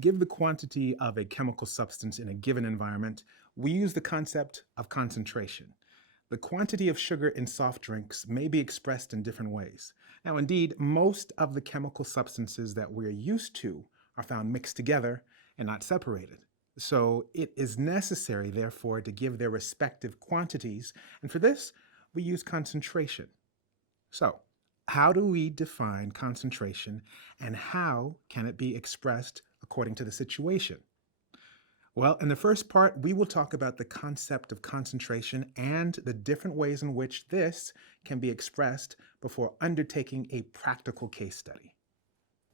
give the quantity of a chemical substance in a given environment, we use the concept of concentration. The quantity of sugar in soft drinks may be expressed in different ways. Now, indeed, most of the chemical substances that we're used to are found mixed together and not separated. So it is necessary, therefore, to give their respective quantities, and for this, we use concentration. So, how do we define concentration, and how can it be expressed according to the situation? Well, in the first part, we will talk about the concept of concentration and the different ways in which this can be expressed before undertaking a practical case study.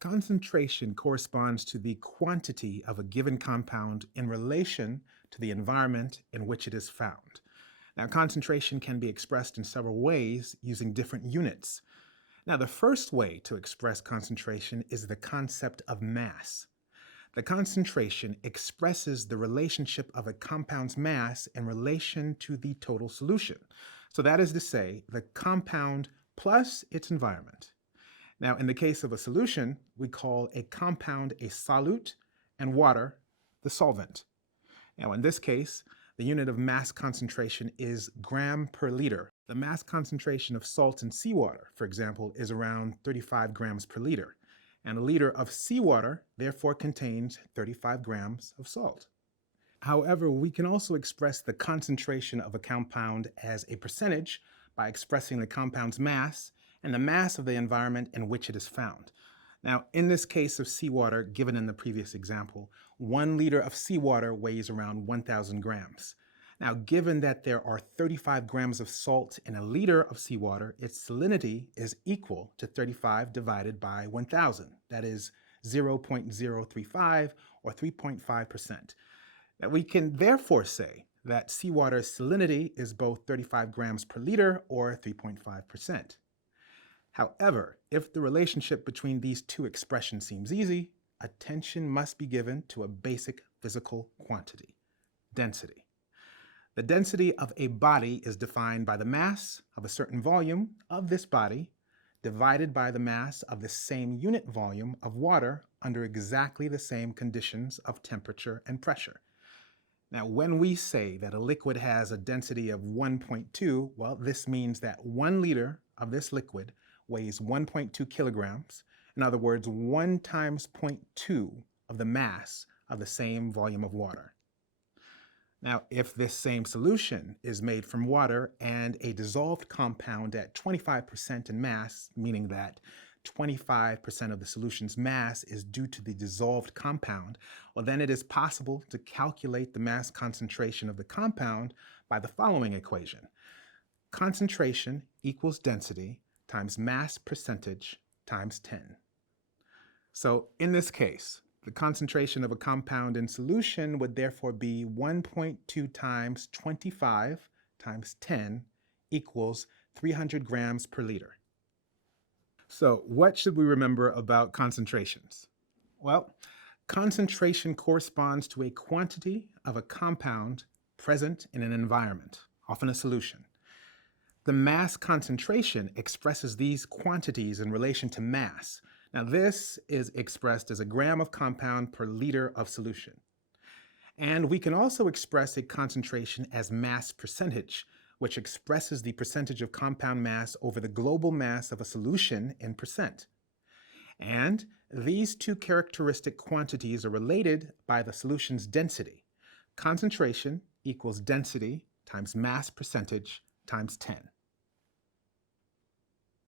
Concentration corresponds to the quantity of a given compound in relation to the environment in which it is found. Now, concentration can be expressed in several ways using different units. Now, the first way to express concentration is the concept of mass. The concentration expresses the relationship of a compound's mass in relation to the total solution. So that is to say, the compound plus its environment. Now, in the case of a solution, we call a compound a solute and water the solvent. Now, in this case, the unit of mass concentration is gram per liter. The mass concentration of salt in seawater, for example, is around 35 grams per liter. And a liter of seawater therefore contains 35 grams of salt. However, we can also express the concentration of a compound as a percentage by expressing the compound's mass and the mass of the environment in which it is found. Now, in this case of seawater, given in the previous example, 1 liter of seawater weighs around 1,000 grams. Now, given that there are 35 grams of salt in a liter of seawater, its salinity is equal to 35 divided by 1,000. That is 0.035 or 3.5%. Now, we can therefore say that seawater's salinity is both 35 grams per liter or 3.5%. However, if the relationship between these two expressions seems easy, attention must be given to a basic physical quantity: density. The density of a body is defined by the mass of a certain volume of this body divided by the mass of the same unit volume of water under exactly the same conditions of temperature and pressure. Now, when we say that a liquid has a density of 1.2, well, this means that 1 liter of this liquid weighs 1.2 kilograms. In other words, 1 times 0.2 of the mass of the same volume of water. Now, if this same solution is made from water and a dissolved compound at 25% in mass, meaning that 25% of the solution's mass is due to the dissolved compound, well, then it is possible to calculate the mass concentration of the compound by the following equation: concentration equals density times mass percentage times 10. So in this case, the concentration of a compound in solution would therefore be 1.2 times 25 times 10 equals 300 grams per liter. So what should we remember about concentrations? Well, concentration corresponds to a quantity of a compound present in an environment, often a solution. The mass concentration expresses these quantities in relation to mass. Now, this is expressed as a gram of compound per liter of solution. And we can also express a concentration as mass percentage, which expresses the percentage of compound mass over the global mass of a solution in percent. And these two characteristic quantities are related by the solution's density. Concentration equals density times mass percentage times 10.